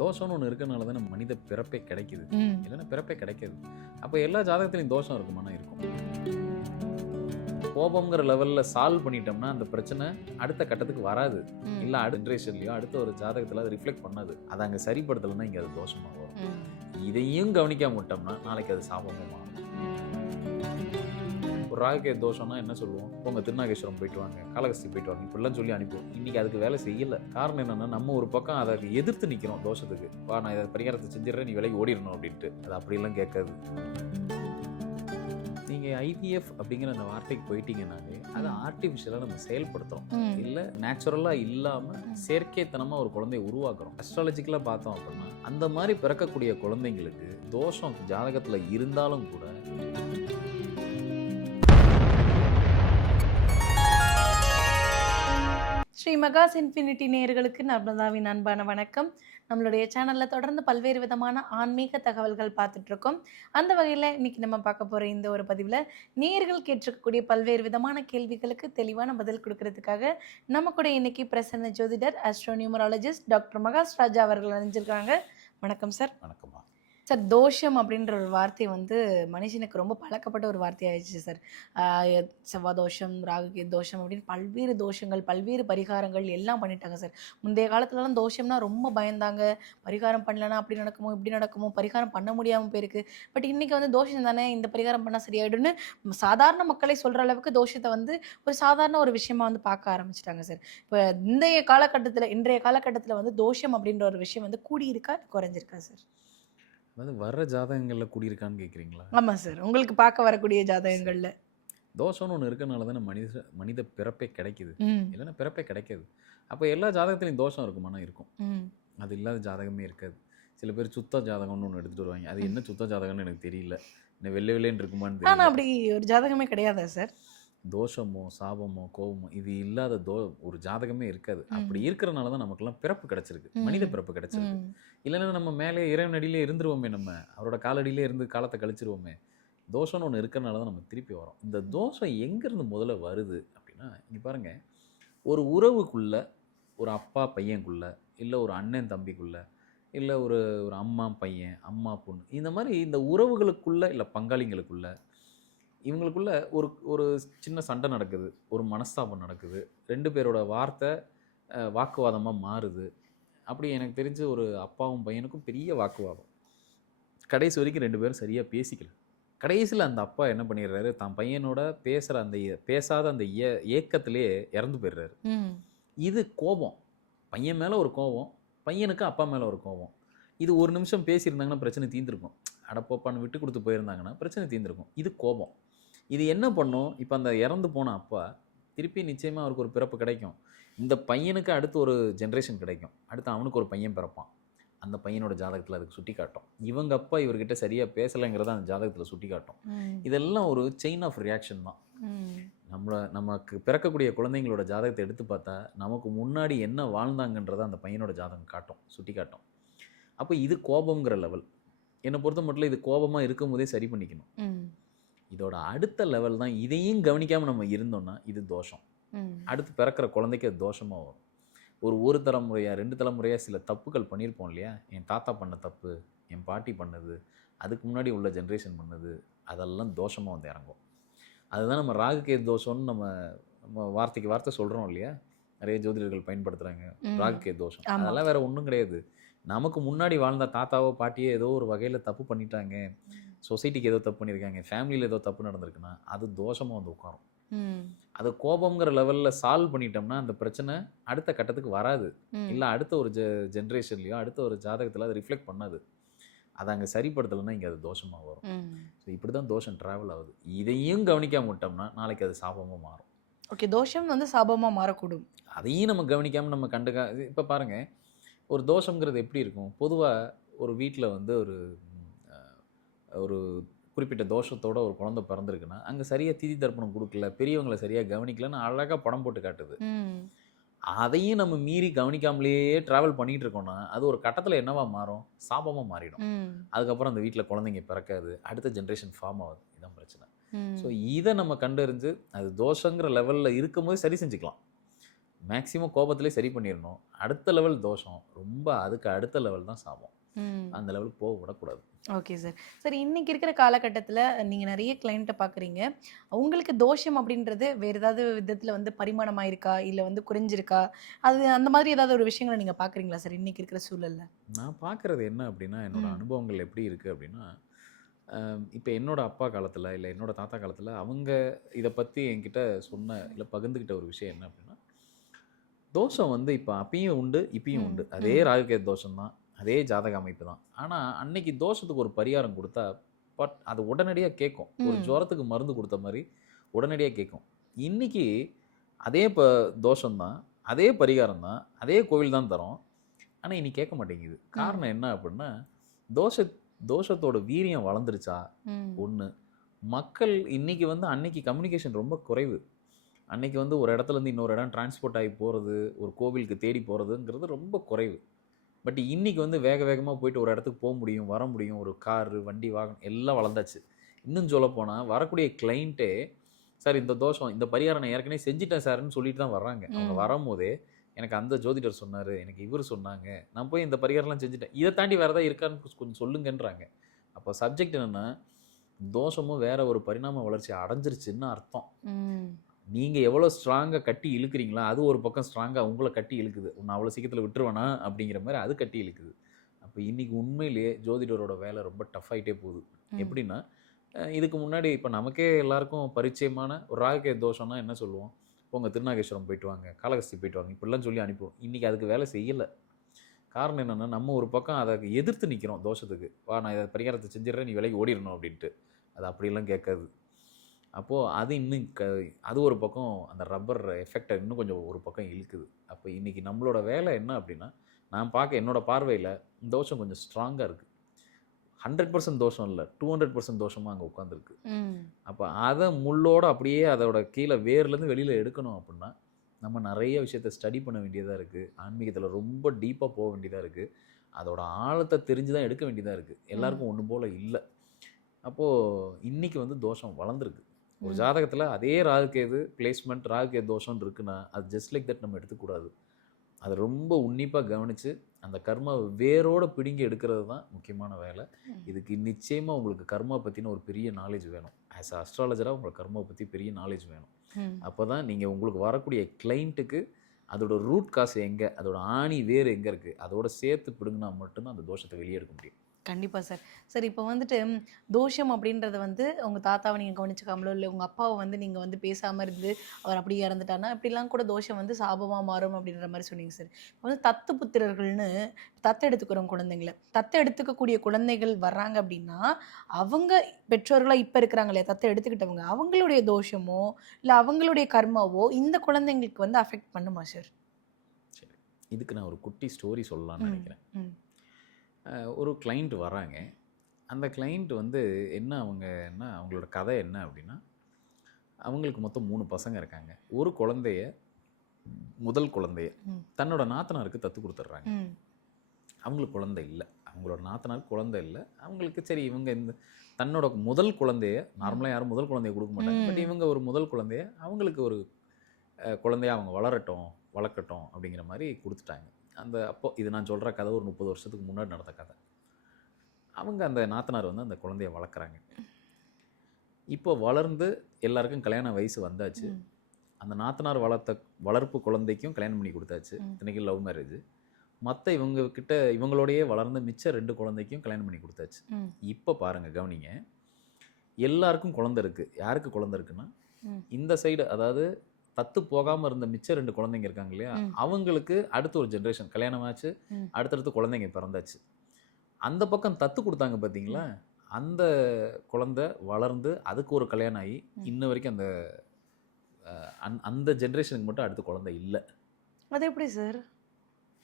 தோஷம்னு ஒன்று இருக்கனால தான் நம்ம மனித பிறப்பே கிடைக்குது. ம். இல்லைன்னா பிறப்பே கிடைக்காது. அப்போ எல்லா ஜாதகத்திலையும் தோஷம் இருக்குமானா இருக்கும். கோபம்ங்கிற லெவலில் சால்வ் பண்ணிட்டோம்னா அந்த பிரச்சனை அடுத்த கட்டத்துக்கு வராது. ம். இல்லை அடுத்த ஜென்ரேஷன்லையோ அடுத்த ஒரு ஜாதகத்தில் அது ரிஃப்ளெக்ட் பண்ணாது. அதை அங்கே சரிப்படுத்தலைன்னா இங்கே அது தோஷமாக வரும். ம். இதையும் கவனிக்காம விட்டோம்னா நாளைக்கு அது சாபமாக மாறும். ஒரு ராகுகே தோஷம்னா என்ன சொல்லுவோம்? உங்கள் திருநாகேஸ்வரம் போயிட்டு வாங்க, காளகஸ்தி போயிட்டு வாங்க, இப்படிலாம் சொல்லி அனுப்புவோம். இன்னைக்கு அதுக்கு வேலை செய்யலை. காரணம் என்னன்னா, நம்ம ஒரு பக்கம் அதை எதிர்த்து நிற்கிறோம் தோஷத்துக்கு. வா, நான் இதை பரிகாரத்தை செஞ்சிடறேன், நீ விலைக்கு ஓடிடணும் அப்படின்ட்டு. அது அப்படிலாம் கேட்காது. நீங்கள் ஐவிஎஃப் அப்படிங்கிற அந்த வார்த்தைக்கு போயிட்டீங்கன்னாலே அதை ஆர்டிஃபிஷியலாக நம்ம செயல்படுத்துகிறோம். ம். இல்லை நேச்சுரலாக இல்லாமல் செயற்கைத்தனமாக ஒரு குழந்தையை உருவாக்குறோம். அஸ்ட்ராலஜிக்கலாக பார்த்தோம் அப்படின்னா அந்த மாதிரி பிறக்கக்கூடிய குழந்தைங்களுக்கு தோஷம் ஜாதகத்தில் இருந்தாலும் கூட ஸ்ரீ மெகாஸ் இன்ஃபினிட்டி நேயர்களுக்கு நர்மதாவின் அன்பான வணக்கம். நம்மளுடைய சேனலில் தொடர்ந்து பல்வேறு விதமான ஆன்மீக தகவல்கள் பார்த்துட்டு இருக்கோம். அந்த வகையில் இன்னைக்கு நம்ம பார்க்க போகிற இந்த ஒரு பதிவில் நேயர்கள் கேட்டிருக்கக்கூடிய பல்வேறு விதமான கேள்விகளுக்கு தெளிவான பதில் கொடுக்கறதுக்காக நம்ம கூட இன்னைக்கு பிரசன்ன ஜோதிடர் ஆஸ்ட்ரோநியூமராலஜிஸ்ட் டாக்டர் மகாஸ் ராஜா அவர்கள் அணிஞ்சிருக்காங்க. வணக்கம் சார். வணக்கம்மா. சார், தோஷம் அப்படின்ற ஒரு வார்த்தை வந்து மனுஷனுக்கு ரொம்ப பழக்கப்பட்ட ஒரு வார்த்தையாகிடுச்சு சார். செவ்வாய் தோஷம், ராகு தோஷம் அப்படின்னு பல்வேறு தோஷங்கள், பல்வேறு பரிகாரங்கள் எல்லாம் பண்ணிட்டாங்க சார். முந்தைய காலத்துலலாம் தோஷம்னா ரொம்ப பயந்தாங்க. பரிகாரம் பண்ணலன்னா அப்படி நடக்குமோ இப்படி நடக்குமோ, பரிகாரம் பண்ண முடியாமல் போயிருக்கு. பட் இன்றைக்கி வந்து தோஷம் தானே, இந்த பரிகாரம் பண்ணால் சரியாயிடும்னு சாதாரண மக்களை சொல்கிற அளவுக்கு தோஷத்தை வந்து ஒரு சாதாரண ஒரு விஷயமா வந்து பார்க்க ஆரம்பிச்சிட்டாங்க சார். இப்போ இன்றைய காலகட்டத்தில் வந்து தோஷம் அப்படின்ற ஒரு விஷயம் வந்து கூடியிருக்கா குறைஞ்சிருக்கா சார்? அதாவது வர்ற ஜாதகங்களில் கூடியிருக்கான்னு கேட்குறீங்களா? ஆமாம் சார், உங்களுக்கு பார்க்க வரக்கூடிய ஜாதகங்களில் தோஷம்னு ஒன்று இருக்கனால தான் மனித பிறப்பே கிடைக்குது. ம். இல்லைன்னா பிறப்பே கிடைக்காது. அப்போ எல்லா ஜாதகத்துலையும் தோஷம் இருக்குமானா இருக்கும். ம். அது இல்லாத ஜாதகமே இருக்காது. சில பேர் சுத்த ஜாதகம்னு ஒன்று எடுத்துகிட்டு வருவாங்க. அது என்ன சுத்த ஜாதகம்னு எனக்கு தெரியல. என்ன வெள்ளை வெள்ளைன்னு இருக்குமான்னு ஆனால் தெரியல. அப்படி ஒரு ஜாதகமே கிடையாதா சார்? தோஷமோ சாபமோ கோபமோ இது இல்லாத ஒரு ஜாதகமே இருக்காது. அப்படி இருக்கிறனால தான் நமக்கெல்லாம் பிறப்பு கிடைச்சிருக்கு. மனித பிறப்பு கிடைச்சிருக்கு. ம். இல்லைன்னா நம்ம மேலே இறைவன் அடியிலே இருந்துருவோமே, நம்ம அவரோட காலடியிலே இருந்து காலத்தை கழிச்சிருவோமே. தோஷம்னு ஒன்று இருக்கிறனால தான் நம்ம திருப்பி வரோம். இந்த தோஷம் எங்கேருந்து முதல்ல வருது அப்படின்னா, இங்கே பாருங்கள், ஒரு உறவுக்குள்ள, ஒரு அப்பா பையனுக்குள்ள, இல்லை ஒரு அண்ணன் தம்பிக்குள்ள, இல்லை ஒரு ஒரு அம்மா பையன், அம்மா பொண்ணு, இந்த மாதிரி இந்த உறவுகளுக்குள்ள, இல்லை பங்காளிங்களுக்குள்ள, இவங்களுக்குள்ள ஒரு ஒரு சின்ன சண்டை நடக்குது, ஒரு மனஸ்தாபம் நடக்குது, 2 பேரோட வார்த்தை வாக்குவாதமாக மாறுது. அப்படி எனக்கு தெரிஞ்சு ஒரு அப்பாவும் பையனுக்கும் பெரிய வாக்குவாதம். கடைசி வரைக்கும் 2 பேரும் சரியாக பேசிக்கல. கடைசியில் அந்த அப்பா என்ன பண்ணிடுறாரு, தான் பையனோட பேசுகிற அந்த பேசாத அந்த ஏக்கத்திலே இறந்து போயிடுறாரு. ம். இது கோபம். பையன் மேலே ஒரு கோபம், பையனுக்கு அப்பா மேலே ஒரு கோபம். இது ஒரு நிமிஷம் பேசியிருந்தாங்கன்னா பிரச்சனை தீர்ந்துருக்கும். அடப்போப்பான்னு விட்டு கொடுத்து போயிருந்தாங்கன்னா பிரச்சனை தீர்ந்துருக்கும். இது கோபம். இது என்ன பண்ணும், இப்போ அந்த இறந்து போன அப்பா திருப்பி நிச்சயமாக அவருக்கு ஒரு பிறப்பு கிடைக்கும். இந்த பையனுக்கு அடுத்து ஒரு ஜென்ரேஷன் கிடைக்கும். அடுத்து அவனுக்கு ஒரு பையன் பிறப்பான். அந்த பையனோட ஜாதகத்தில் அதுக்கு சுட்டி காட்டும். இவங்க அப்பா இவர்கிட்ட சரியாக பேசலைங்கிறத அந்த ஜாதகத்தில் சுட்டி காட்டும். ம். இதெல்லாம் ஒரு செயின் ஆஃப் ரியாக்ஷன் தான். ம். நமக்கு பிறக்கக்கூடிய குழந்தைங்களோட ஜாதகத்தை எடுத்து பார்த்தா நமக்கு முன்னாடி என்ன வாழ்ந்தாங்கன்றதை அந்த பையனோட ஜாதகம் காட்டும், சுட்டி காட்டும். அப்போ இது கோபங்கிற லெவல். என்னை பொறுத்த மட்டும் இது கோபமாக இருக்கும் போதே சரி பண்ணிக்கணும். ம். இதோட அடுத்த லெவல் தான், இதையும் கவனிக்காமல் நம்ம இருந்தோம்னா இது தோஷம். ம். அடுத்து பிறக்கிற குழந்தைக்கு அது தோஷமாக வரும். ஒரு தலைமுறையாக 2 தலைமுறையாக சில தப்புகள் பண்ணியிருப்போம் இல்லையா? என் தாத்தா பண்ண தப்பு, என் பாட்டி பண்ணது, அதுக்கு முன்னாடி உள்ள ஜென்ரேஷன் பண்ணது, அதெல்லாம் தோஷமாக வந்து இறங்கும். அதுதான் நம்ம ராகுகேது தோஷம்னு நம்ம வார்த்தைக்கு வார்த்தை சொல்கிறோம் இல்லையா? நிறைய ஜோதிடர்கள் பயன்படுத்துகிறாங்க ராகுகேது தோஷம். ஆமா. அதெல்லாம் வேறு ஒன்றும் கிடையாது. நமக்கு முன்னாடி வாழ்ந்த தாத்தாவோ பாட்டியோ ஏதோ ஒரு வகையில் தப்பு பண்ணிட்டாங்க, சொசைட்டிக்கு ஏதோ தப்பு பண்ணியிருக்காங்க, ஃபேமிலியில் ஏதோ தப்பு நடந்திருக்குன்னா அது தோஷமாக வந்து உட்காரும். ம். அது கோபம்ங்கிற லெவலில் சால்வ் பண்ணிட்டோம்னா அந்த பிரச்சனை அடுத்த கட்டத்துக்கு வராது. ம். இல்லை அடுத்த ஒரு ஜென்ரேஷன்லையோ அடுத்த ஒரு ஜாதகத்தில் அது ரிஃப்ளெக்ட் பண்ணாது. அதை அங்கே சரிப்படுத்தலைன்னா இங்கே அது தோஷமாக வரும். ம். ஸோ இப்படி தான் தோஷம் ட்ராவல் ஆகுது. இதையும் கவனிக்காம விட்டோம்னா நாளைக்கு அது சாபமாக மாறும். ஓகே, தோஷம் வந்து சாபமாக மாறக்கூடும். அதையும் நம்ம கவனிக்காமல் நம்ம இப்போ பாருங்கள், ஒரு தோஷங்கிறது எப்படி இருக்கும்? பொதுவாக ஒரு வீட்டில் வந்து ஒரு குறிப்பிட்ட தோஷத்தோட ஒரு குழந்தை பிறந்திருக்குன்னா அங்கே சரியாக திதி தர்ப்பணம் கொடுக்கல, பெரியவங்களை சரியாக கவனிக்கலன்னு அழகாக படம் போட்டு காட்டுது. ம். அதையும் நம்ம மீறி கவனிக்காமலேயே ட்ராவல் பண்ணிகிட்டு இருக்கோம்னா அது ஒரு கட்டத்தில் என்னவா மாறும்? சாபமாக மாறிடும். ம். அதுக்கப்புறம் அந்த வீட்டில் குழந்தைங்க பிறக்காது, அடுத்த ஜென்ரேஷன் ஃபார்ம் ஆகுது. இதுதான் பிரச்சனை. ம். ஸோ இதை நம்ம கண்டறிஞ்சு அது தோஷங்கிற லெவலில் இருக்கும்போது சரி செஞ்சுக்கலாம். மேக்ஸிமம் கோபத்திலே சரி பண்ணிடணும். அடுத்த லெவல் தோஷம் ரொம்ப அதுக்கு அடுத்த லெவல் தான் சாபம். ம். அந்த லெவலுக்கு போக விடக்கூடாது. Okay sir. சார் இன்னைக்கு இருக்கிற காலகட்டத்தில நீங்க நெறைய கிளையண்ட்ட பார்க்குறீங்க. உங்களுக்கு தோஷம் அப்படின்றது வேற ஏதாவது விதத்தில வந்து பரிமாணமாயிருக்கா? இல்ல வந்து குறைஞ்சிருக்கா? அது அந்த மாதிரி ஏதாவது ஒரு விஷயங்கள நீங்க பார்க்குறீங்களா சார் இன்னைக்கு இருக்கிற சூழல்ல? நான் பார்க்குறது என்ன அப்படின்னா, என்னோட ம். அனுபவங்கள் எப்படி இருக்குது அப்படின்னா, இப்ப என்னோட அப்பா காலத்தில, இல்ல என்னோட தாத்தா காலத்தில அவங்க இத பத்தி என்கிட்ட சொன்ன, இல்ல பகிர்ந்துக்கிட்ட ஒரு விஷயம் என்ன அப்படின்னா, தோஷம் வந்து இப்ப அப்பயும் உண்டு, இப்பயும் ம். உண்டு. அதே ம். ராகுகேது தோஷம் தான். அதே ஜாதக அமைப்பு தான். ஆனா, அன்னைக்கு தோஷத்துக்கு ஒரு பரிகாரம் குடுத்தா, அது உடனடியா கேட்கும். ஒரு ம். ஜுரத்துக்கு மருந்து குடுத்த மாரி உடனடியா கேட்கும். இன்னைக்கு அதே தோஷம் தான், அதே பரிகாரம் தான், அதே கோவில் தான் தரோம். ஆனா, இனி கேட்க மாட்டேங்குது. ம். காரணம் என்ன அப்படின்னா, தோஷ தோஷத்தோட வீரியம் வளர்ந்துருச்சா? ம். 1. மக்கள் இன்னைக்கு வந்து அன்னைக்கு கம்யூனிகேஷன் ரொம்ப குறைவு. அன்னைக்கு வந்து ஒரு இடத்துலேருந்து இன்னொரு இடம் டிரான்ஸ்போர்ட் ஆகி போறது, ஒரு கோவிலுக்கு தேடி போறதுங்கிறது ரொம்ப குறைவு. பட் இன்னைக்கு வந்து வேக வேகமா போயிட்டு ஒரு இடத்துக்கு போ முடியும், வர முடியும். ஒரு காரு, வண்டி, வாகனம் எல்லாம் வளர்ந்தாச்சு. இன்னும் சொல்லப்போனா வரக்கூடிய கிளையண்ட்டே, "சார் இந்த தோஷம், இந்த பரிகாரம் நான் ஏற்கனவே செஞ்சுட்டேன் சார்ன்னு" சொல்லிட்டு தான் வர்றாங்க. அவங்க ம். வரும்போதே, "எனக்கு அந்த ஜோதிடர் சொன்னாரு, எனக்கு இவரு சொன்னாங்க. நான் போய் இந்த பரிகாரம்லாம் செஞ்சுட்டேன். இத தாண்டி வேற ஏதாவது இருக்கான்னு கொஞ்சம் சொல்லுங்கன்றாங்க." அப்போ சப்ஜெக்ட் என்னன்னா, தோஷமும் வேற ஒரு பரிணாம வளர்ச்சி அடைஞ்சிருச்சுன்னு அர்த்தம். ம். நீங்க எவ்வளோ ஸ்ட்ராங்கா கட்டி இழுக்கிறீங்களோ, அது ஒரு பக்கம் ஸ்ட்ராங்கா உங்கள கட்டி இழுக்குது. "உன்ன அவ்வளோ சீக்கிரத்தில விட்டுருவேனா?" அப்படிங்கிற மாரி அது கட்டி இழுக்குது. அப்ப இன்னைக்கு உண்மையிலேயே ஜோதிடரோட வேலை ரொம்ப டஃப் ஆயிட்டே போகுது. ம். எப்படின்னா, இதுக்கு முன்னாடி இப்ப நமக்கே எல்லாருக்கும் பரிச்சயமான ஒரு ராகுகேது தோஷம்னா என்ன சொல்லுவோம்? "போங்க திருநாகேஸ்வரம் போயிட்டு வாங்க, காளஹஸ்தி போயிட்டு வாங்க." இப்படிலாம் சொல்லி அனுப்புவோம். இன்னைக்கு அதுக்கு வேலை செய்யல. காரணம் என்னன்னா, நம்ம ஒரு பக்கம் அத எதிர்த்து நிக்கிறோம் தோஷத்துக்கு. "வா நான் இத பரிகாரத்த செஞ்சுடுறேன், நீ விலகி ஓடிறணும்." அப்படின்ட்டு. அது அப்படியெல்லாம் கேட்காது. அப்போ அது இன்னும் அது ஒரு பக்கம் அந்த ரப்பர் எஃபெக்ட்ட இன்னும் கொஞ்சம் ஒரு பக்கம் இழுக்குது. அப்ப இன்னைக்கு நம்மளோட வேலை என்ன அப்படின்னா, நான் பார்க்க என்னோட பார்வையில தோஷம் கொஞ்சம் ஸ்ட்ராங்கா இருக்கு. 100% தோஷம் இல்ல. 200% தோஷமா அங்க உட்கார்ந்திருக்கு. ம். அப்ப அத முள்ளோட அப்படியே அதோட கீழ வேர்லேருந்து வெளியில எடுக்கணும் அப்படின்னா, நம்ம நெறைய விஷயத்த ஸ்டடி பண்ண வேண்டியதா இருக்கு. ஆன்மீகத்துல ரொம்ப டீப்பா போ வேண்டியதா இருக்கு. அதோட ஆழத்த தெரிஞ்சு தான் எடுக்க வேண்டியதா இருக்கு. ம். எல்லாருக்கும் ஒண்ணு போல இல்ல. அப்போ இன்னைக்கு வந்து தோஷம் வளர்ந்திருக்கு. ஒரு ம். ஜாதகத்துல அதே ராகுகேது பிளேஸ்மெண்ட், ராகுகேது தோஷம்ன்னு இருக்குன்னா, அது ஜஸ்ட் லைக் தட் நம்ம எடுத்துக்கக்கூடாது. அத ரொம்ப உன்னிப்பா கவனிச்சு, அந்த கர்மாவ வேரோட பிடுங்கி எடுக்கிறது தான் முக்கியமான வேலை. ம். இதுக்கு நிச்சயமா உங்களுக்கு கர்மா பத்தின ஒரு பெரிய நாலேட்ஜ் வேணும். ஆஸ் அ அஸ்ட்ராலஜரா உங்களுக்கு கர்மாவ பத்தி பெரிய நாலேட்ஜ் வேணும். ம். அப்பதான் நீங்க உங்களுக்கு வரக்கூடிய கிளையண்ட்டுக்கு அதோட ரூட் காஸ் எங்க? அதோட ஆணி வேர் எங்க இருக்கு? அதோட சேர்த்து பிடுங்குனா மட்டும் தான் அந்த தோஷத்த வெளிய எடுக்க முடியும். கண்டிப்பா சார். சார் இப்போ வந்துட்டு தோஷம் அப்படின்றத வந்து உங்க தாத்தாவ நீங்க கவனிச்சுக்காமலோ, இல்ல உங்க அப்பாவ வந்து நீங்க வந்து பேசாம இருந்து, அவர் அப்படியே இறந்துட்டார்னா, இப்படிலாம் கூட தோஷம் வந்து சாபமா மாறும் அப்படின்ற மாரி சொன்னீங்க சார். இப்போ வந்து தத்து புத்திரர்கள்னு தத்தெடுத்துக்கிறோம் குழந்தைங்கள. தத்தெடுத்துக்கக்கூடிய குழந்தைகள் வர்றாங்க அப்படின்னா, அவங்க பெற்றோர்களா இப்ப இருக்கிறாங்க இல்லையா? தத்து எடுத்துக்கிட்டவங்க, அவங்களுடைய தோஷமோ, இல்ல அவங்களுடைய கர்மாவோ இந்த குழந்தைங்களுக்கு வந்து அஃபெக்ட் பண்ணுமா சார்? சரி. இதுக்கு நான் ஒரு குட்டி ஸ்டோரி சொல்லலாம்னு ம். நெனைக்கிறேன். ம். ஒரு கிளையண்ட் வராங்க. அந்த கிளையண்ட் வந்து என்ன அவங்கன்னா, அவங்களோட கதை என்ன அப்படின்னா, அவங்களுக்கு மொத்தம் 3 பசங்க இருக்காங்க. ஒரு குழந்தைய முதல் குழந்தைய ம். தன்னோட நாத்தனாருக்கு தத்து குடுத்துடுறாங்க. ம். அவங்களுக்கு குழந்தை இல்ல. அவங்களோட நாத்தனாருக்கு குழந்தை இல்ல. அவங்களுக்கு சரி இவங்க இந்த தன்னோட முதல் குழந்தைய ம். நார்மலா யாரும் முதல் குழந்தைய குடுக்க மாட்டாங்க. பட் ம். இவங்க ஒரு முதல் குழந்தைய அவங்களுக்கு ஒரு குழந்தையா அவங்க வளரட்டும், வளர்க்கட்டும் அப்படிங்கிற மாரி குடுத்துட்டாங்க. அந்த அப்போ இது நான் சொல்ற கதை ஒரு 30 வருஷத்துக்கு முன்னாடி நடந்த கதை. அவங்க அந்த நாத்தனார் வந்து அந்த குழந்தைய வளர்க்குறாங்க. இப்போ வளர்ந்து எல்லாருக்கும் கல்யாண வயசு வந்தாச்சு. ம். அந்த நாத்தனார் வளர்த்த வளர்ப்பு குழந்தைக்கும் கல்யாணம் பண்ணி குடுத்தாச்சு. ம். இத்தனைக்கும் லவ் மேரேஜ். மத்த இவங்க கிட்ட இவங்களோடயே வளர்ந்த மிச்ச 2 குழந்தைக்கும் கல்யாணம் பண்ணி குடுத்தாச்சு. ம். இப்ப பாருங்க கவனிங்க. எல்லாருக்கும் குழந்தை இருக்கு. யாருக்கு குழந்தை இருக்குன்னா, ம். இந்த சைடு அதாவது தத்து போகாம இருந்த மிச்ச 2 குழந்தைங்க இருக்காங்க இல்லையா? ம். அவங்களுக்கு அடுத்த ஒரு ஜெனரேஷன் கல்யாணம் ஆச்சு. ம். அடுத்தடுத்து குழந்தைங்க பிறந்தாச்சு. அந்த பக்கம் தத்து குடுத்தாங்க பார்த்தீங்களா? அந்த குழந்தை வளர்ந்து அதுக்கு ஒரு கல்யாணம் ஆகி, ம். இன்ன வரைக்கும் அந்த அந்த ஜெனரேஷனுக்கு மட்டும் அடுத்து குழந்தை இல்ல. அது எப்படி சார்?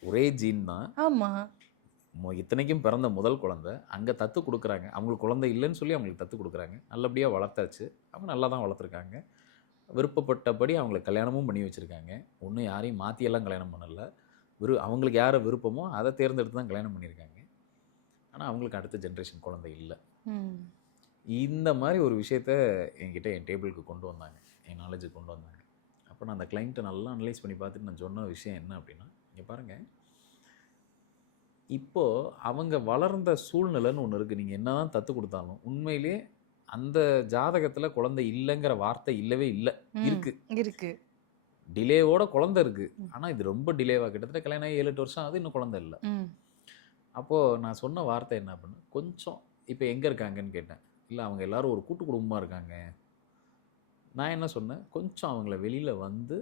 ஒரே ஜீன் தான். ஆமா. இத்தனைக்கும் பிறந்த முதல் குழந்தை. அங்க தத்து குடுக்குறாங்க. அவங்களுக்கு குழந்தை இல்லன்னு சொல்லி அவங்களுக்கு தத்து குடுக்குறாங்க. நல்லபடியா வளர்த்தாச்சு. அவங்க நல்லா தான் வளர்த்துருக்காங்க. விருப்பப்பட்டபடி அவங்கள கல்யாணமும் பண்ணி வச்சிருக்காங்க. ஒண்ணும் யாரையும் மாத்தியெல்லாம் கல்யாணம் பண்ணல. அவங்களுக்கு யார விருப்பமோ அத தேர்ந்தெடுத்து தான் கல்யாணம் பண்ணியிருக்காங்க. ஆனா அவங்களுக்கு அடுத்த ஜெனரேஷன் குழந்தை இல்ல. ம். இந்த மாரி ஒரு விஷயத்த என்கிட்ட என் டேபிளுக்கு கொண்டு வந்தாங்க. என் நாலேட்ஜுக்கு கொண்டு வந்தாங்க. அப்ப அப்போ நான் அந்த கிளைண்ட்டை நல்லா அனலைஸ் பண்ணி பார்த்துட்டு நான் சொன்ன விஷயம் என்ன அப்படின்னா, இங்கே பாருங்கள், இப்போது அவங்க வளர்ந்த சூழ்நிலைன்னு ஒன்று இருக்குது. நீங்கள் என்ன தான் தத்து கொடுத்தாலும் உண்மையிலே அந்த ஜாதகத்தில் குழந்தை இல்லைங்கிற வார்த்தை இல்லவே இல்லை. இருக்கு. டிலேவோட குழந்தை இருக்குது. ஆனால் இது ரொம்ப டிலேவாக, கிட்டத்தட்ட கல்யாணம் ஆகி 7-8 வருஷம் ஆகுது, இன்னும் குழந்தை இல்லை. அப்போது நான் சொன்ன வார்த்தை என்ன அப்படின்னா, கொஞ்சம் இப்போ எங்கே இருக்காங்கன்னு கேட்டேன். இல்லை அவங்க எல்லாரும் ஒரு கூட்டு குடும்பமாக இருக்காங்க. நான் என்ன சொன்னேன், கொஞ்சம் அவங்கள வெளியில் வந்து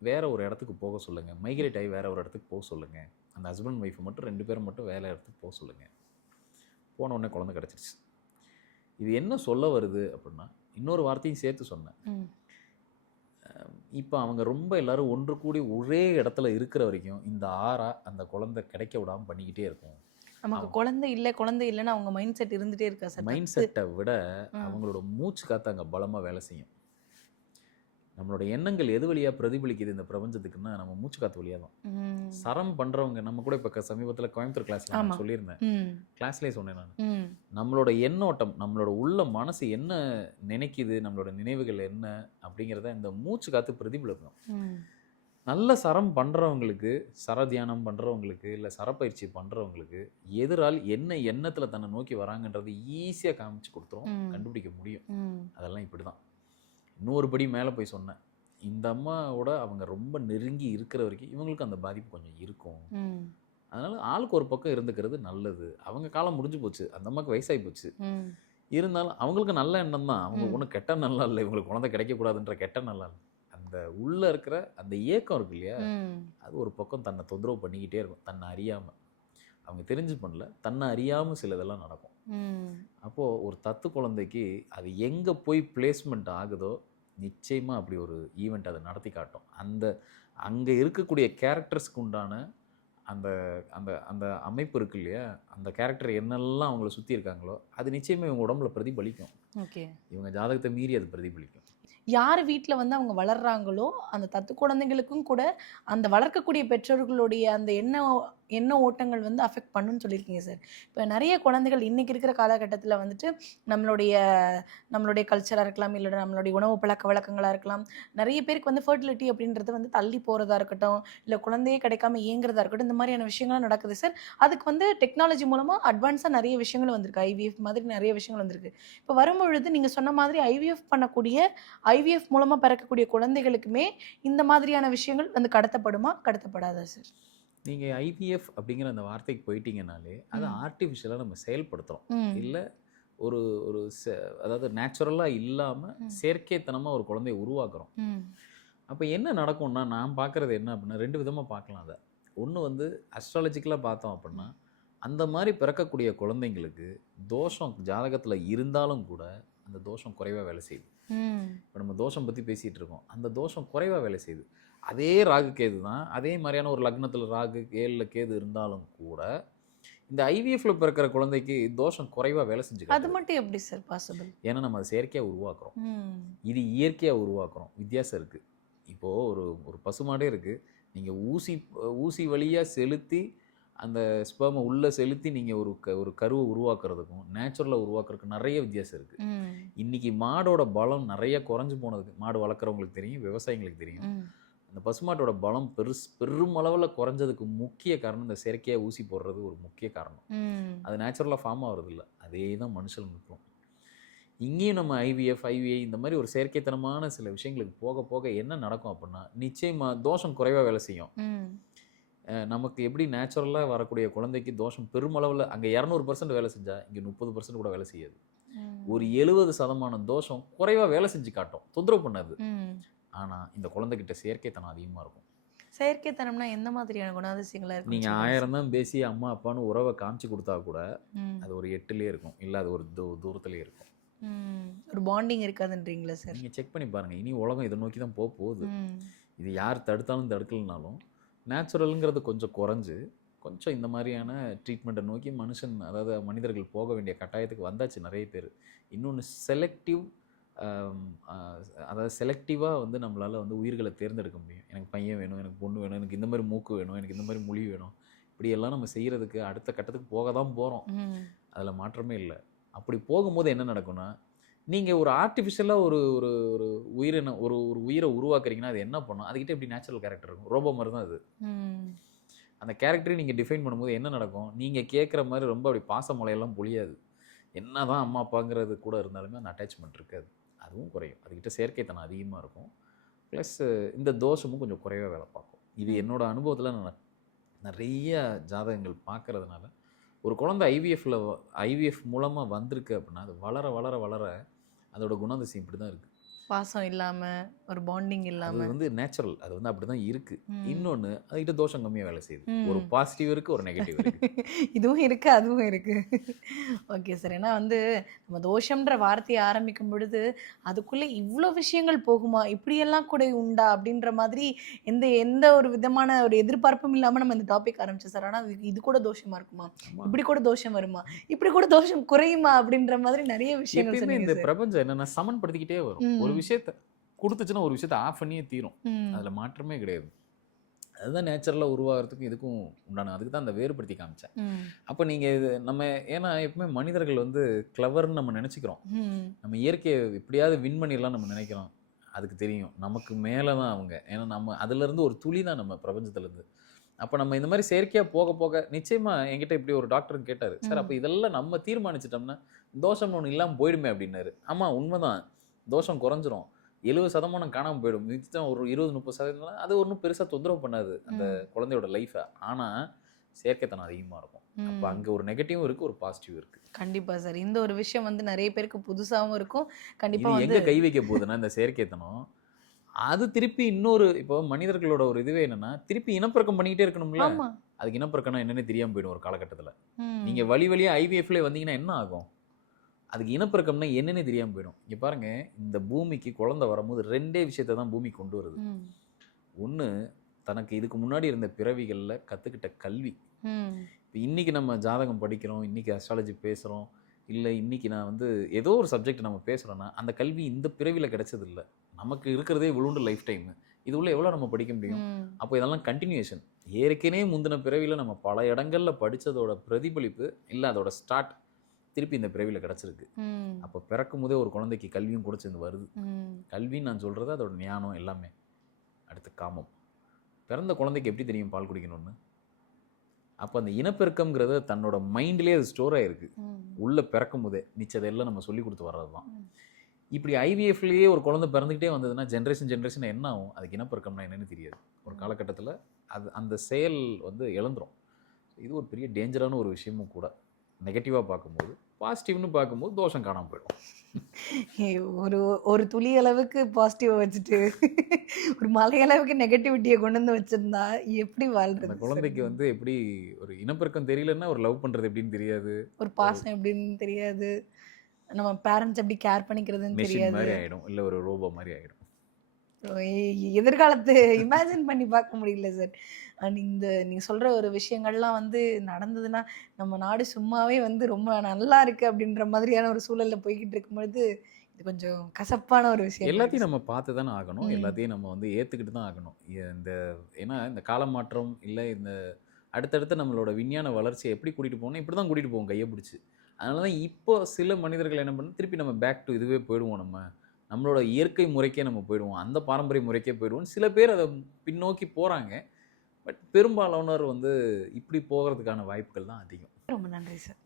வேற ஒரு இடத்துக்கு போக சொல்லுங்கள், மைக்ரேட் ஆகி வேற ஒரு இடத்துக்கு போக சொல்லுங்கள். அந்த ஹஸ்பண்ட் ஒய்ஃபை மட்டும் 2 பேரும் மட்டும் வேலை இடத்துக்கு போக சொல்லுங்கள். போன உடனே குழந்தை கிடச்சிருச்சு. இது என்ன சொல்ல வருது அப்படின்னா, இன்னொரு வார்த்தையும் சேர்த்து சொன்னேன். இப்போ அவங்க ரொம்ப எல்லாரும் ஒன்று கூடி ஒரே இடத்துல இருக்கிற வரைக்கும் இந்த அந்த குழந்தை கிடைக்க விடாமல் பண்ணிக்கிட்டே இருக்கும். நமக்கு குழந்தை இல்லைன்னு அவங்க மைண்ட் செட் இருந்துகிட்டே இருக்கா சார்? மைண்ட் செட்டை விட அவங்களோட மூச்சு காற்று அங்கே பலமாக வேலை செய்யும். நம்மளோட எண்ணங்கள் எது வழியாக பிரதிபலிக்குது இந்த பிரபஞ்சத்துக்குன்னா, நம்ம மூச்சு காற்று வழியாக தான். சரம் பண்ணுறவங்க நம்ம கூட இப்போ சமீபத்தில் கோயம்புத்தூர் கிளாஸில் நான் சொல்லியிருந்தேன், கிளாஸ்லேயே சொன்னேன் நான், நம்மளோட எண்ணோட்டம், நம்மளோட உள்ள மனசு என்ன நினைக்குது, நம்மளோட நினைவுகள் என்ன அப்படிங்கிறத இந்த மூச்சு காற்று பிரதிபலிக்கும். நல்ல சரம் பண்ணுறவங்களுக்கு, சர தியானம் பண்ணுறவங்களுக்கு, இல்லை சரப்பயிற்சி பண்ணுறவங்களுக்கு எதிரால் என்ன எண்ணத்தில் தன்னை நோக்கி வராங்கன்றது ஈஸியாக காமிச்சு கொடுத்துரும், கண்டுபிடிக்க முடியும். அதெல்லாம் இப்படி தான். இன்னொரு படி மேலே போய் சொன்னேன், இந்த அம்மாவோட அவங்க ரொம்ப நெருங்கி இருக்கிற வரைக்கும் இவங்களுக்கு அந்த பாதிப்பு கொஞ்சம் இருக்கும். அதனால் ஆளுக்கு ஒரு பக்கம் இருந்துக்கிறது நல்லது. அவங்க காலம் முடிஞ்சு போச்சு, அந்த அம்மாவுக்கு வயசாகி போச்சு. இருந்தாலும் அவங்களுக்கு நல்ல எண்ணம் தான். அவங்க ஒன்றும் கெட்ட நல்லா இல்லை, இவங்களுக்கு குழந்தை கிடைக்கக்கூடாதுன்ற கெட்ட நல்லா இல்லை. அந்த உள்ளே இருக்கிற அந்த ஏக்கம் இருக்கு இல்லையா, அது ஒரு பக்கம் தன்னை தொந்தரவு பண்ணிக்கிட்டே இருக்கும், தன்னை அறியாமல். அவங்க தெரிஞ்சு பண்ணல, தன்னை அறியாமல் சில இதெல்லாம் நடக்கும். அப்போது ஒரு தத்து குழந்தைக்கு அது எங்கே போய் பிளேஸ்மெண்ட் ஆகுதோ நிச்சயமாக அப்படி ஒரு ஈவெண்ட் அதை நடத்தி காட்டும். அங்கே இருக்கக்கூடிய கேரக்டர்ஸ்க்கு உண்டான அந்த அந்த அந்த அமைப்பு இருக்கு இல்லையா, அந்த கேரக்டர் என்னெல்லாம் அவங்கள சுற்றி இருக்காங்களோ அது நிச்சயமாக இவங்க உடம்புல பிரதிபலிக்கும். ஓகே, இவங்க ஜாதகத்தை மீறி அது பிரதிபலிக்கும். யார் வீட்டில் வந்து அவங்க வளர்கிறாங்களோ அந்த தத்து குழந்தைங்களுக்கும் கூட அந்த வளர்க்கக்கூடிய பெற்றோர்களுடைய அந்த எண்ண ஓட்டங்கள் வந்து அஃபெக்ட் பண்ணுன்னு சொல்லியிருக்கீங்க சார். இப்போ நிறைய குழந்தைகள் இன்றைக்கி இருக்கிற காலகட்டத்தில் வந்துட்டு நம்மளுடைய கல்ச்சராக இருக்கலாம், இல்லை நம்மளுடைய உணவு பழக்க வழக்கங்களாக இருக்கலாம், நிறைய பேருக்கு வந்து ஃபர்டிலிட்டி அப்படின்றது வந்து தள்ளி போகிறதா இருக்கட்டும், இல்லை குழந்தையே கிடைக்காம இயங்குறதா இருக்கட்டும், இந்த மாதிரியான விஷயங்கள்லாம் நடக்குது சார். அதுக்கு வந்து டெக்னாலஜி மூலமாக அட்வான்ஸாக நிறைய விஷயங்கள் வந்திருக்கு, ஐவிஎஃப் மாதிரி நிறைய விஷயங்கள் வந்திருக்கு. இப்போ வரும்பொழுது நீங்கள் சொன்ன மாதிரி ஐவிஎஃப் மூலமாக பிறக்கக்கூடிய குழந்தைகளுக்குமே இந்த மாதிரியான விஷயங்கள் வந்து கடத்தப்படாதா சார்? நீங்கள் ஐவிஎஃப் அப்படிங்கிற அந்த வார்த்தைக்கு போயிட்டீங்கனாலே அதை ஆர்டிஃபிஷியலாக நம்ம செயல்படுத்துகிறோம். இல்லை ஒரு அதாவது நேச்சுரலாக இல்லாமல் செயற்கைத்தனமாக ஒரு குழந்தைய உருவாக்குறோம். அப்போ என்ன நடக்கும்னா, நான் பார்க்குறது என்ன அப்படின்னா, 2 விதமாக பார்க்கலாம் அதை. ஒன்று வந்து அஸ்ட்ராலஜிக்கலாக பார்த்தோம் அப்படின்னா, அந்த மாதிரி பிறக்கக்கூடிய குழந்தைங்களுக்கு தோஷம் ஜாதகத்தில் இருந்தாலும் கூட அந்த தோஷம் குறைவாக வேலை செய்யுது. இப்போ நம்ம தோஷம் பற்றி பேசிகிட்டு இருக்கோம், அந்த தோஷம் குறைவாக வேலை செய்யுது. அதே ராகு கேது தான், அதே மாதிரியான ஒரு லக்னத்தில் ராகு 7ல் கேது இருந்தாலும் கூட இந்த ஐவிஎஃப்ல பிறக்கிற குழந்தைக்கு தோஷம் குறைவாக வேலை செஞ்சுக்கலாம். அது மட்டும் எப்படி சார் பாசிபிள்? ஏன்னா நம்ம அதை செயற்கையாக உருவாக்குறோம், இது இயற்கையாக உருவாக்குறோம். வித்தியாசம் இருக்குது. இப்போது ஒரு பசுமாடே இருக்குது, நீங்கள் ஊசி வழியாக செலுத்தி அந்த ஸ்பெர்மை உள்ளே செலுத்தி நீங்கள் ஒரு கருவை உருவாக்குறதுக்கும் நேச்சுரலாக உருவாக்குறதுக்கும் நிறைய வித்தியாசம் இருக்குது. இன்றைக்கி மாடோட பலம் நிறைய குறைஞ்சி போனதுக்கு, மாடு வளர்க்குறவங்களுக்கு தெரியும், விவசாயிங்களுக்கு தெரியும், அந்த பசுமாட்டோட பலம் பெரும் அளவில் குறைஞ்சதுக்கு முக்கிய காரணம் இந்த செயற்கையாக ஊசி போடுறது ஒரு முக்கிய காரணம். அது நேச்சுரலாக ஃபார்ம் ஆகிறது இல்லை. அதே தான் மனுஷனுக்கும். இங்கேயும் நம்ம ஐவிஐ இந்த மாதிரி ஒரு செயற்கைத்தனமான சில விஷயங்களுக்கு போக போக என்ன நடக்கும் அப்படின்னா, நிச்சயமாக தோஷம் குறைவாக வேலை செய்யும். நமக்கு எப்படி நேச்சுரலாக வரக்கூடிய குழந்தைக்கு தோஷம் பெருமளவில் அங்கே 200% வேலை செஞ்சால் இங்கே 30% கூட வேலை செய்யாது. ஒரு 70% தோஷம் குறைவாக வேலை செஞ்சு காட்டும், தொந்தரவு பண்ணாது. ஆனால் இந்த குழந்தைகிட்ட செயற்கைத்தனம் அதிகமாக இருக்கும். செயற்கைத்தனம்னா எந்த மாதிரியான குணாதிசயங்களா இருக்கும்? நீங்கள் 1000 தான் பேசி அம்மா அப்பான்னு உறவை காமிச்சு கொடுத்தா கூட அது ஒரு 8லேயே இருக்கும், இல்லை அது ஒரு தூரத்துலேயே இருக்கும். ஒரு பாண்டிங் இருக்காதுன்றீங்களா சார்? நீங்கள் செக் பண்ணி பாருங்கள், இனி உலகம் இதை நோக்கி தான் போகுது. இது யார் தடுத்தாலும் தடுக்கலனாலும் நேச்சுரலுங்கிறது கொஞ்சம் குறைஞ்சு கொஞ்சம் இந்த மாதிரியான ட்ரீட்மெண்ட்டை நோக்கி அதாவது மனிதர்கள் போக வேண்டிய கட்டாயத்துக்கு வந்தாச்சு நிறைய பேர். இன்னொன்று செலக்டிவாக வந்து நம்மளால் வந்து உயிர்களை தேர்ந்தெடுக்க முடியும். எனக்கு பையன் வேணும், எனக்கு பொண்ணு வேணும், எனக்கு இந்த மாதிரி மூக்கு வேணும், எனக்கு இந்த மாதிரி மொழி வேணும், இப்படியெல்லாம் நம்ம செய்கிறதுக்கு அடுத்த கட்டத்துக்கு போக தான் போகிறோம், அதில் மாற்றமே இல்லை. அப்படி போகும்போது என்ன நடக்கும்னா, நீங்கள் ஒரு ஆர்டிஃபிஷியலாக ஒரு ஒரு ஒரு உயிரினம் ஒரு ஒரு உயிரை உருவாக்குறீங்கன்னா அது என்ன பண்ணும்? அதுக்கிட்ட எப்படி நேச்சுரல் கேரக்டர் இருக்கும்? ரோபோ மாதிரி தான் அது. ம். அந்த கேரக்டரையும் நீங்கள் டிஃபைன் பண்ணும்போது என்ன நடக்கும்? நீங்கள் கேட்குற மாதிரி ரொம்ப அப்படி பாச மழையெல்லாம் பொழியாது. என்னதான் அம்மா அப்பாங்கிறது கூட இருந்தாலுமே அந்த அட்டாச்மெண்ட் இருக்காது. அதுவும் குறையும். அதுக்கிட்ட செயற்கைத்தனம் அதிகமாக இருக்கும். ப்ளஸ் இந்த தோஷமும் கொஞ்சம் குறைவா வேலை பார்க்கும். இது ம். என்னோட அனுபவத்தில் நான் நிறைய ஜாதகங்கள் பார்க்கறதுனால, ஒரு குழந்தை ஐவிஎஃப் மூலமா வந்திருக்கு அப்படின்னா, அது வளர வளர வளர அதோட குணாதிசயம் இப்படி தான் இருக்கு. பாசம் இல்லாம, ஒரு பாண்டிங் அது இல்லாம. வந்து நேச்சுரல். அது வந்து அப்படிதான் இருக்கு. ம். இன்னொன்னு அதுகிட்ட தோஷம் கம்மியா வேலை செய்யுது. ஒரு ம். பாசிட்டிவ் இருக்கு, ஒரு நெகட்டிவ் இருக்கு. இதுவும் இருக்கு, அதுவும் இருக்கு. Okay sir. ஏன்னா வந்து நம்ம தோஷம்ன்ற வார்த்தைய ஆரம்பிக்கும் பொழுது, அதுக்குள்ள இவ்ளோ விஷயங்கள் போகுமா? இப்படியெல்லாம் கூட உண்டா? அப்படின்ற மாதிரி எந்த எந்த ஒரு விதமான ஒரு எதிர்பார்ப்பும் இல்லாம நம்ம இந்த டாபிக் ஆரம்பிச்சோம் சார். ஆனா இது இது கூட தோஷமா இருக்குமா? ஆமா. இப்படி கூட தோஷம் வருமா? இப்படி கூட தோஷம் குறையுமா? அப்படின்ற மாதிரி நெறைய விஷயங்கள் எப்பயுமே சொன்னீங்க இந்த சார். பிரபஞ்சம் என்னன்னா சமன்படுத்திக்கிட்டே வரும். ஒரு ம். விஷயத்த குடுத்துச்சுன்னா ஒரு விஷயத்த ஆஃப் பண்ணியே தீரும். ம். அதுல மாற்றமே கிடையாது. அதுதான் நேச்சுரலா உருவாகுறதுக்கும் இதுக்கும் உண்டான அதுக்கு தான் அந்த வேறுபடுத்தி காமிச்சேன். ம். அப்ப நீங்க இது நம்ம ஏன்னா எப்பவுமே மனிதர்கள் வந்து கிளவர்ன்னு நம்ம நெனச்சுக்கிறோம். ம். நம்ம இயற்கைய எப்படியாவது வின் பண்ணிடலாம் நம்ம நினைக்கிறோம். அதுக்கு தெரியும். நமக்கு மேல தான் அவங்க. ஏன்னா நம்ம அதிலிருந்து ஒரு துளி தான் நம்ம பிரபஞ்சத்திலருந்து. அப்ப நம்ம இந்த மாரி செயற்கையா போக போக நிச்சயமா என்கிட்ட இப்படி ஒரு டாக்டர் கேட்டாரு. சார் அப்ப ம். இதெல்லாம் நம்ம தீர்மானிச்சுட்டோம்னா, தோஷம்னு ஒண்ணு இல்லாம போயிடுமே அப்படின்னாரு. ஆமா உண்மதான். தோஷம் குறைஞ்சிரும். 70% காணாம போயிடும். மிச்சம் ஒரு 20, 30% அது ஒண்ணும் பெருசா தொந்தரவு பண்ணாது. அந்த ம். குழந்தையோட லைஃப. ஆனா செயற்கைத்தனம் அதிகமா இருக்கும். அப்ப ம். அங்க ஒரு நெகட்டிவும் இருக்கு, ஒரு பாசிட்டிவ் இருக்கு. கண்டிப்பா சார். இந்த ஒரு விஷயம் வந்து நெறைய பேருக்கு புதுசாவும் இருக்கும். கண்டிப்பா இது வந்து எங்க கை வைக்க போகுதுன்னா, இந்த செயற்கைத்தனம், அது திருப்பி இன்னொரு இப்போ மனிதர்களோட ஒரு இதுவே என்னன்னா, திருப்பி இனப்பெருக்கம் பண்ணிக்கிட்டே இருக்கணும்ல. ஆமா. அதுக்கு இனப்பெருக்கம்னா என்னன்னே தெரியாம போயிடும் ஒரு காலகட்டத்தில. நீங்க ம். வழி வழியா ஐவிஎஃப்ல வந்தீங்கன்னா என்ன ஆகும்? அதுக்கு இனப்பெருக்கம்னா என்னன்னே தெரியாம போயிடும். இங்க பாருங்க, இந்த பூமிக்கு குழந்தை வரும்போது 2டே விஷயத்த தான் பூமி கொண்டு வருது. ம். ஒண்ணு, தனக்கு இதுக்கு முன்னாடி இருந்த பிறவிகள்ல கத்துக்கிட்ட கல்வி. ம். இப்ப இன்னைக்கு நம்ம ஜாதகம் படிக்கிறோம், இன்னைக்கு அஸ்ட்ராலஜி பேசுறோம், இல்ல இன்னைக்கு நான் வந்து ஏதோ ஒரு சப்ஜெக்ட் நம்ம பேசுறோம்னா, அந்த கல்வி இந்த பிறவியில கிடைச்சது இல்ல. நமக்கு இருக்கிறதே இவ்வளோண்டு லைஃப் டைம். இது உள்ள எவ்வளோ நம்ம படிக்க முடியும்? ம். அப்போ இதெல்லாம் கன்டினியூஷன். ஏற்கனவே முந்தின பிறவியில நம்ம பல இடங்கள்ல படிச்சதோட பிரதிபலிப்பு, இல்ல அதோட ஸ்டார்ட் திருப்பி இந்த பிறவியில கிடைச்சிருக்கு. ம். அப்போ பிறக்கும்போதே ஒரு குழந்தைக்கு கல்வியும் கூட சேர்ந்து வருது. ம். கல்வின்னு நான் சொல்றது அதோட ஞானம் எல்லாமே. அடுத்து காமம். பிறந்த குழந்தைக்கு எப்படி தெரியும் பால் குடிக்கணும்னு? அப்போ அந்த இனப்பெருக்கம்ங்கிறது தன்னோட மைண்ட்லேயே அது ஸ்டோர் ஆயிருக்கு. ம். உள்ள பிறக்கும்போதே மிச்சதெல்லாம் நம்ம சொல்லி கொடுத்து வர்றது தான். ம். இப்படி ஐவிஎஃப்லேயே ஒரு குழந்தை பிறந்துக்கிட்டே வந்ததுன்னா ஜென்ரேஷன் என்ன ஆகும்? அதுக்கு இனப்பெருக்கம்னா என்னன்னு தெரியாது. ஒரு காலகட்டத்தில் அது அந்த செயல் வந்து இழந்துரும். இது ஒரு பெரிய டேஞ்சரான ஒரு விஷயமும் கூட. நெகட்டிவாக பார்க்கும்போது, பாசிட்டிவ்னு பார்க்கும்போது தோஷம் காணாம போயிடும். ஒரு ஒரு துளி அளவுக்கு பாசிட்டிவ வச்சுட்டு, ஒரு மலை அளவுக்கு நெகட்டிவிட்டிய கொண்டு வந்து வச்சிருந்தா, எப்படி அந்த வாழ்றது சார்? குழந்தைக்கு வந்து எப்படி ஒரு இனப்பெருக்கம் தெரியலன்னா, ஒரு லவ் பண்ணுறது எப்படின்னு தெரியாது. ஒரு பாசம் எப்படின்னு தெரியாது. நம்ம பேரண்ட்ஸ் எப்படி கேர் பண்ணிக்கிறதுன்னு மெஷின் தெரியாது. மாரி ஆயிடும். இல்ல ஒரு ரோபோ மாரி ஆயிடும். எதிர்காலத்து இமேஜின் பண்ணி பார்க்க முடியல சார். நீங்க சொல்ற ஒரு விஷயங்கள்லாம் வந்து நடந்ததுன்னா, நம்ம நாடு சும்மாவே வந்து ரொம்ப நல்லா இருக்கு அப்படின்ற மாதிரியான ஒரு சூழல்ல போய்க்கிட்டு இருக்கும்பொழுது, இது கொஞ்சம் கசப்பான ஒரு விஷயமா இருக்கு எல்லாத்தையும் சார். நம்ம பார்த்து தானே ஆகணும். ம். எல்லாத்தையும் நம்ம வந்து ஏத்துக்கிட்டு தான் ஆகணும். இந்த ஏன்னா இந்த கால மாற்றம், இல்ல இந்த அடுத்தடுத்து நம்மளோட விஞ்ஞான வளர்ச்சிய எப்படி கூட்டிட்டு போகணும், இப்படி தான் கூட்டிட்டு போகும் கைய பிடிச்சு. அதனால தான் இப்போ சில மனிதர்கள் என்ன பண்ண திருப்பி நம்ம பேக் டு இதுவே போயிடுவோம் நம்ம. நம்மளோட இயற்கை முறைக்கே நம்ம போயிடுவோம். அந்த பாரம்பரிய முறைக்கே போயிடுவோம். சில பேர் அத பின்னோக்கி போறாங்க. பட் பெரும்பாலானோர் வந்து இப்படி போகறதுக்கான வாய்ப்புகள் தான் அதிகம். ரொம்ப நன்றி சார்.